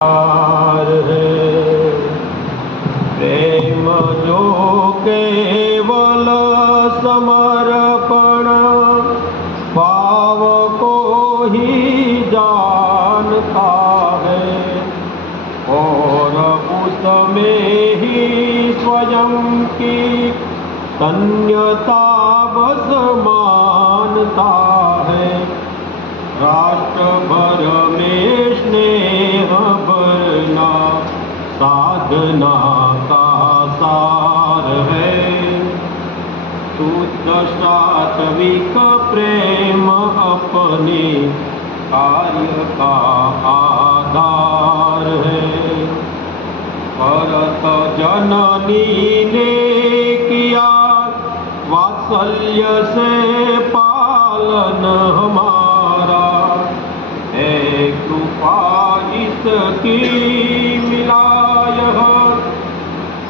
है प्रेम जो केवल समर्पण भाव को ही जानता है और उसमें ही स्वयं की धन्यता बस मानता है। राष्ट्र भर में स्नेह भरना साधना का सार है। शुद्ध सात्विक प्रेम अपने कार्य का आधार है। भरत जननी ने किया वात्सल्य से पालन हमारा, है कृपा इसकी मिला यह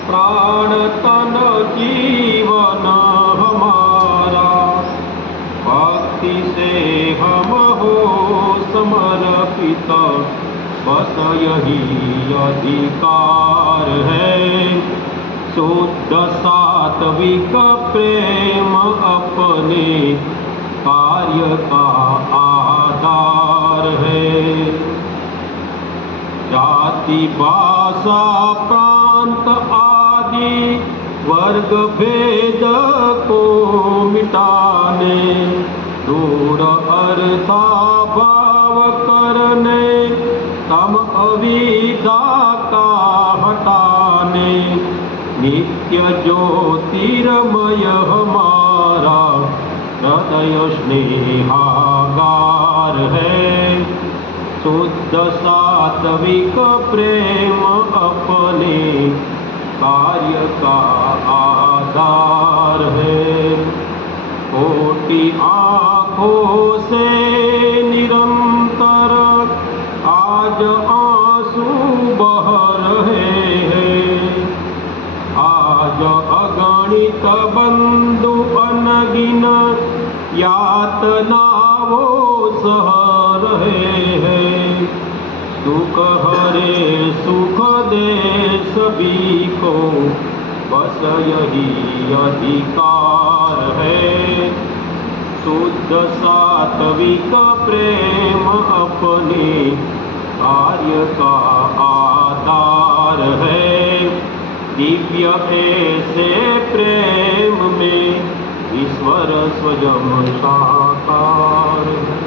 प्राण तन जीवन हमारा। भक्ति से हम हो समर्पित बस यही अधिकार है। शुद्ध सात्विक प्रेम अपने कार्य का आधार है। जाति भाषा प्रांत आदि वर्ग भेद को मिटाने, दूर अर्था भाव करने, तम अविद्या का हटाने, नित्य ज्योतिर्मय हमारा हृदय स्नेहागार है। शुद्ध सात्विक प्रेम अपने कार्य का आधार है। कोटि आँखों से निरंतर आज आंसू बह रहे हैं। आज अगणित बंधु अनगिन यातनाओं सह रहे हैं। दुख हरे सुख दे सभी को बस यही अधिकार है। शुद्ध सात्विक प्रेम अपने कार्य का आधार है। दिव्य ऐसे प्रेम में ईश्वर स्वयं साकार है।